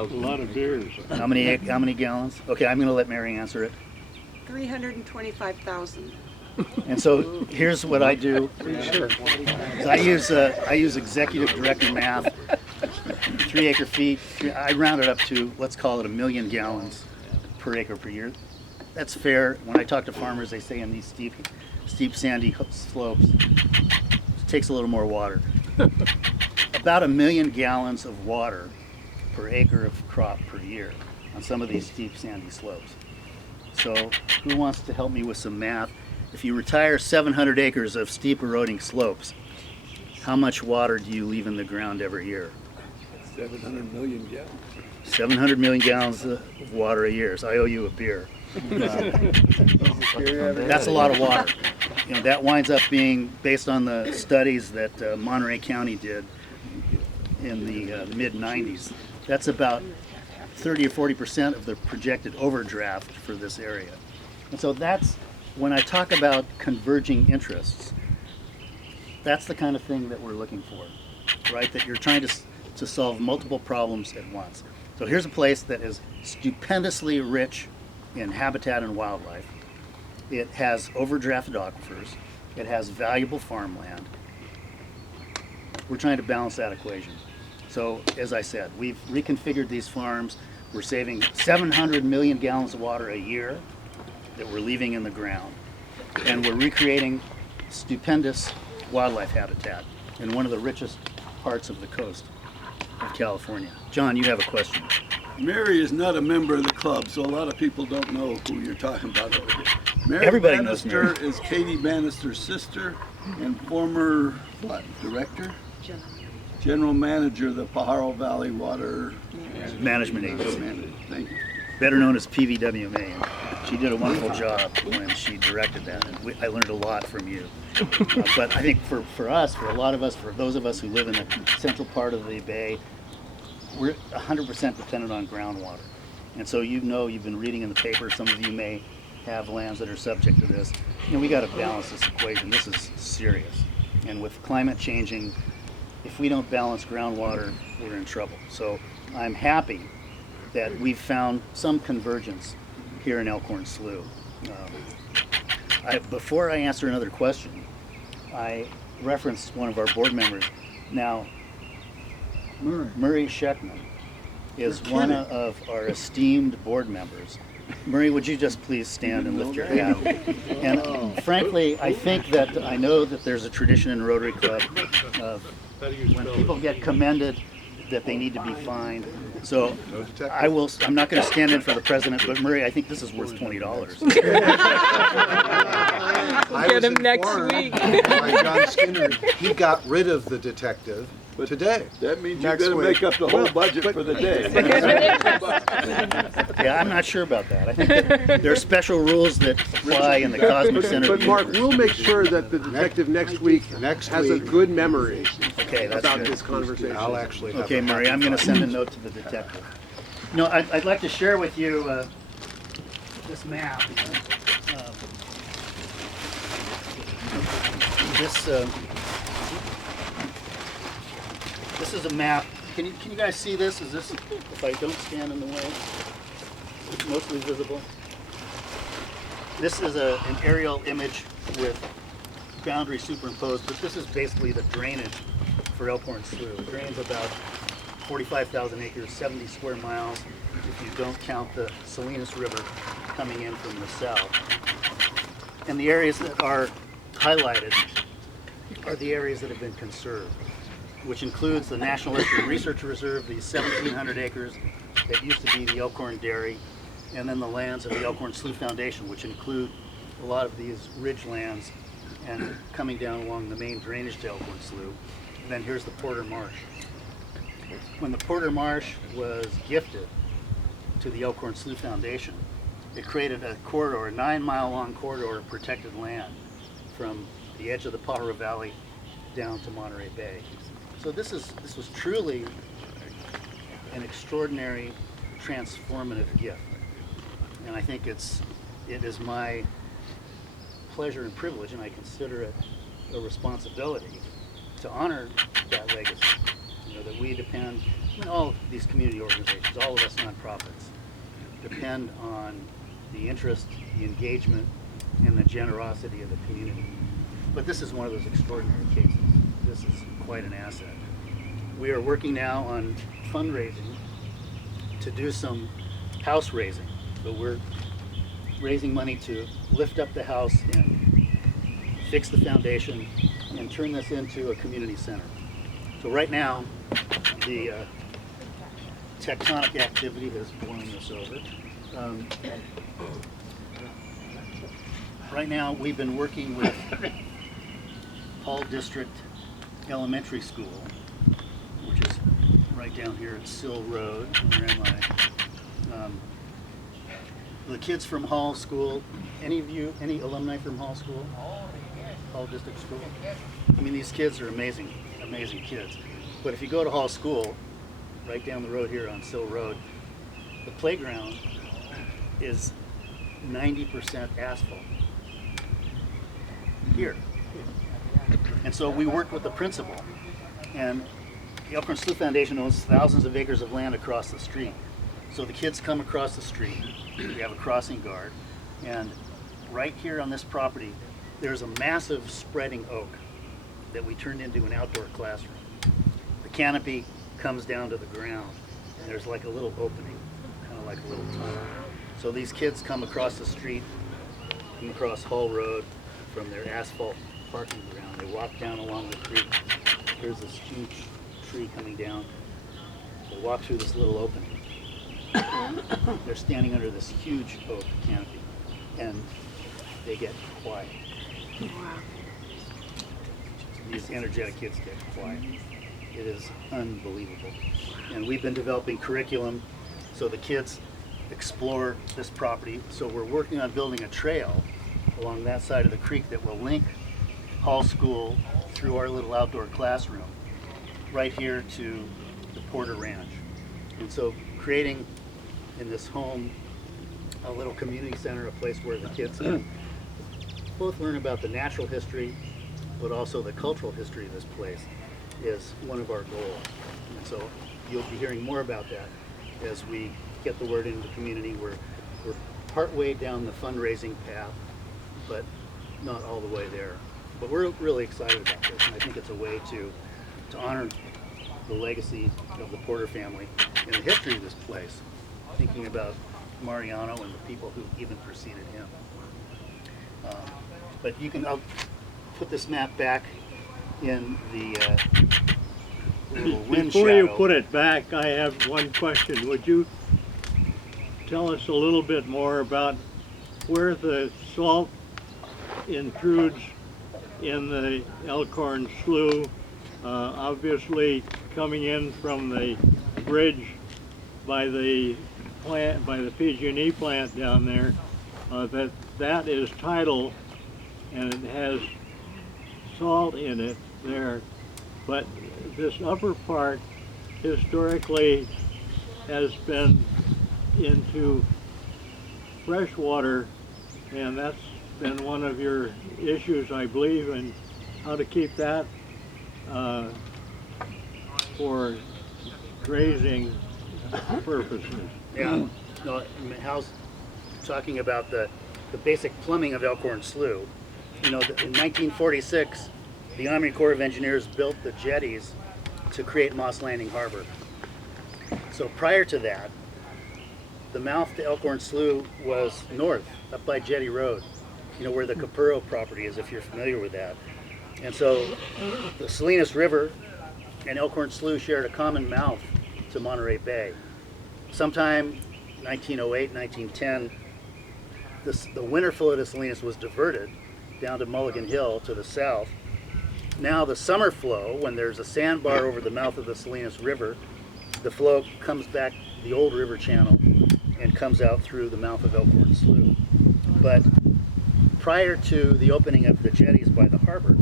A lot of beers. How many gallons? Okay, I'm going to let Mary answer it. 325,000. And so here's what I do. I use executive director math. 3 acre feet. I round it up to, let's call it 1 million gallons per acre per year. That's fair. When I talk to farmers, they say in these steep sandy slopes, it takes a little more water. About 1 million gallons of water per acre of crop per year on some of these steep sandy slopes. So who wants to help me with some math? If you retire 700 acres of steep eroding slopes, how much water do you leave in the ground every year? 700 million gallons. 700 million gallons of water a year. So I owe you a beer. That's a lot of water. You know, that winds up being based on the studies that Monterey County did in the mid 90s. That's about 30 or 40% of the projected overdraft for this area. And so that's when I talk about converging interests. That's the kind of thing that we're looking for, right? That you're trying to solve multiple problems at once. So here's a place that is stupendously rich in habitat and wildlife. It has overdrafted aquifers. It has valuable farmland. We're trying to balance that equation. So as I said, we've reconfigured these farms. We're saving 700 million gallons of water a year that we're leaving in the ground. And we're recreating stupendous wildlife habitat in one of the richest parts of the coast of California. John, you have a question. Mary is not a member of the club, so a lot of people don't know who you're talking about over here. Mary Everybody knows Bannister Mary. is Katie Bannister's sister and former, director? General manager of the Pajaro Valley Water Management Agency, Management. Thank you. better known as PVWMA. She did a wonderful job when she directed that, and I learned a lot from you. But I think for us, for a lot of us, for those of us who live in the central part of the bay, we're 100% dependent on groundwater. And so you know, you've been reading in the paper, some of you may have lands that are subject to this. You know, we got to balance this equation. This is serious. And with climate changing, if we don't balance groundwater, we're in trouble. So I'm happy that we've found some convergence here in Elkhorn Slough. Before I answer another question, I referenced one of our board members. Now, Murray Scheckman is one of our esteemed board members. Murray, would you just please stand and lift your hat? And frankly, I think that I know that there's a tradition in Rotary Club of when people get commended that they need to be fined. So I'm not going to stand in for the president, but Murray, I think this is worth $20. Get him next week. By John Skinner, he got rid of the detective today. That means you've Next got to week. make up the whole budget for the day. Yeah, I'm not sure about that. I think that there are special rules that apply in the Cosmic Center. But Mark, we'll make sure that the detective next week has a good memory Okay, that's about good. this conversation. I'll actually have Okay, a Murray, I'm going to send a note to the detective. No, I'd like to share with you this map. This is a map. Can you guys see this? Is this, if I don't stand in the way, it's mostly visible? This is an aerial image with boundary superimposed, but this is basically the drainage for Elkhorn Slough. It drains about 45,000 acres, 70 square miles, if you don't count the Salinas River coming in from the south. And the areas that are highlighted are the areas that have been conserved, which includes the National Estuary Research Reserve, the 1,700 acres that used to be the Elkhorn Dairy, and then the lands of the Elkhorn Slough Foundation, which include a lot of these ridge lands and coming down along the main drainage to Elkhorn Slough. And then here's the Porter Marsh. When the Porter Marsh was gifted to the Elkhorn Slough Foundation, it created a corridor, a 9-mile long corridor of protected land from the edge of the Pajaro Valley down to Monterey Bay. So this was truly an extraordinary, transformative gift. And I think it is my pleasure and privilege, and I consider it a responsibility to honor that legacy. You know, that we depend all these community organizations, all of us nonprofits, depend on the interest, the engagement, and the generosity of the community. But this is one of those extraordinary cases. This is quite an asset. We are working now on fundraising to do some house raising. So we're raising money to lift up the house and fix the foundation and turn this into a community center. So right now, the tectonic activity has blown this over. Right now, we've been working with Hall District Elementary School, which is right down here at Sill Road. Where am I? The kids from Hall School, any alumni from Hall School? Hall District School? I mean, these kids are amazing, amazing kids. But if you go to Hall School, right down the road here on Sill Road, the playground is 90% asphalt. Here. And so we worked with the principal, and the Elkhorn Slough Foundation owns thousands of acres of land across the street. So the kids come across the street, we have a crossing guard, and right here on this property, there's a massive spreading oak that we turned into an outdoor classroom. The canopy comes down to the ground, and there's like a little opening, kind of like a little tunnel. So these kids come across the street, come across Hall Road from their asphalt parking ground. They walk down along the creek. There's this huge tree coming down. They walk through this little opening. They're standing under this huge oak canopy, and they get quiet. These energetic kids get quiet. It is unbelievable. And we've been developing curriculum so the kids explore this property. So we're working on building a trail along that side of the creek that will link Hall School through our little outdoor classroom right here to the Porter Ranch. And so creating in this home a little community center, a place where the kids can both learn about the natural history but also the cultural history of this place is one of our goals. And so you'll be hearing more about that as we get the word into the community. We're partway down the fundraising path, but not all the way there. But we're really excited about this, and I think it's a way to honor the legacy of the Porter family and the history of this place, thinking about Mariano and the people who even preceded him. But I'll put this map back in the little wind Before shadow. you put it back, I have one question. Would you tell us a little bit more about where the salt intrudes in the Elkhorn Slough? Obviously coming in from the bridge by the plant, by the PG&E plant down there, that is tidal and it has salt in it there. But this upper part historically has been into freshwater, and that's been one of your issues, I believe, and how to keep that for grazing purposes. Yeah, no, Hal's talking about the basic plumbing of Elkhorn Slough. You know, in 1946, the Army Corps of Engineers built the jetties to create Moss Landing Harbor. So prior to that, the mouth to Elkhorn Slough was north, up by Jetty Road, you know, where the Capurro property is, if you're familiar with that. And so the Salinas River and Elkhorn Slough shared a common mouth to Monterey Bay. Sometime 1908, 1910, the winter flow to Salinas was diverted down to Mulligan Hill to the south. Now the summer flow, when there's a sandbar over the mouth of the Salinas River, the flow comes back the old river channel and comes out through the mouth of Elkhorn Slough. But prior to the opening of the jetties by the harbor,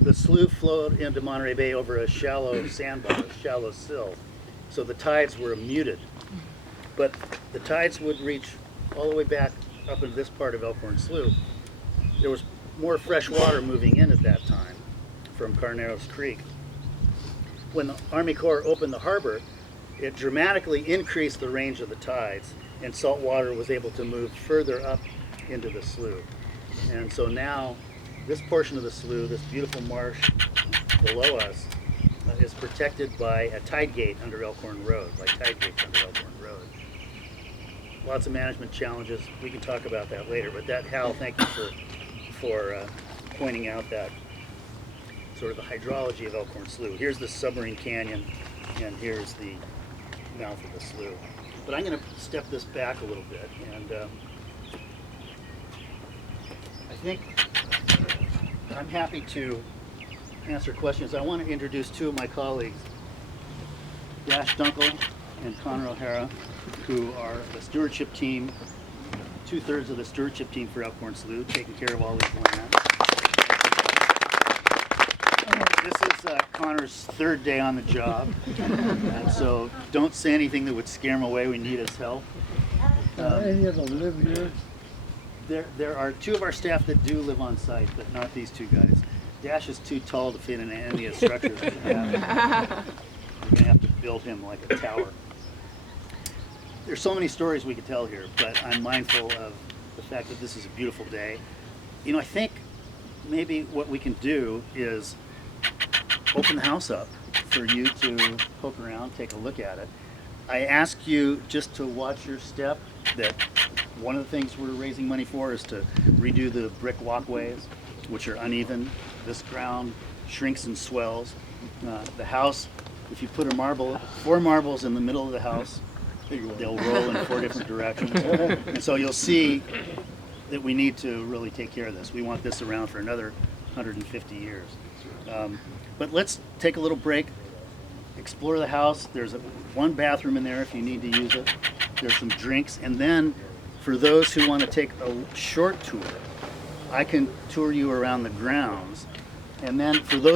the slough flowed into Monterey Bay over a shallow sandbar, a shallow sill. So the tides were muted. But the tides would reach all the way back up into this part of Elkhorn Slough. There was more fresh water moving in at that time from Carneros Creek. When the Army Corps opened the harbor, it dramatically increased the range of the tides, and salt water was able to move further up into the slough. And so now, this portion of the slough, this beautiful marsh below us, is protected by a tide gate under Elkhorn Road, like tide gates under Elkhorn Road. Lots of management challenges. We can talk about that later. But that, Hal, thank you for pointing out that sort of the hydrology of Elkhorn Slough. Here's the submarine canyon, and here's the mouth of the slough. But I'm going to step this back a little bit, and I think I'm happy to answer questions. I want to introduce two of my colleagues, Dash Dunkel and Connor O'Hara, who are the stewardship team, 2/3 of the stewardship team for Elkhorn Slough, taking care of all this land. This is Connor's third day on the job, and so don't say anything that would scare him away. We need his help. Any of them live here? There are two of our staff that do live on site, but not these two guys. Dash is too tall to fit in any of the structures we have. We're going to have to build him like a tower. There's so many stories we could tell here, but I'm mindful of the fact that this is a beautiful day. You know, I think maybe what we can do is open the house up for you to poke around, take a look at it. I ask you just to watch your step, that one of the things we're raising money for is to redo the brick walkways, which are uneven. This ground shrinks and swells. The house, if you put 4 marbles in the middle of the house, they'll roll in 4 different directions. And so you'll see that we need to really take care of this. We want this around for another 150 years. But let's take a little break, explore the house. There's one bathroom in there if you need to use it. There's some drinks. And then for those who want to take a short tour, I can tour you around the grounds. And then for those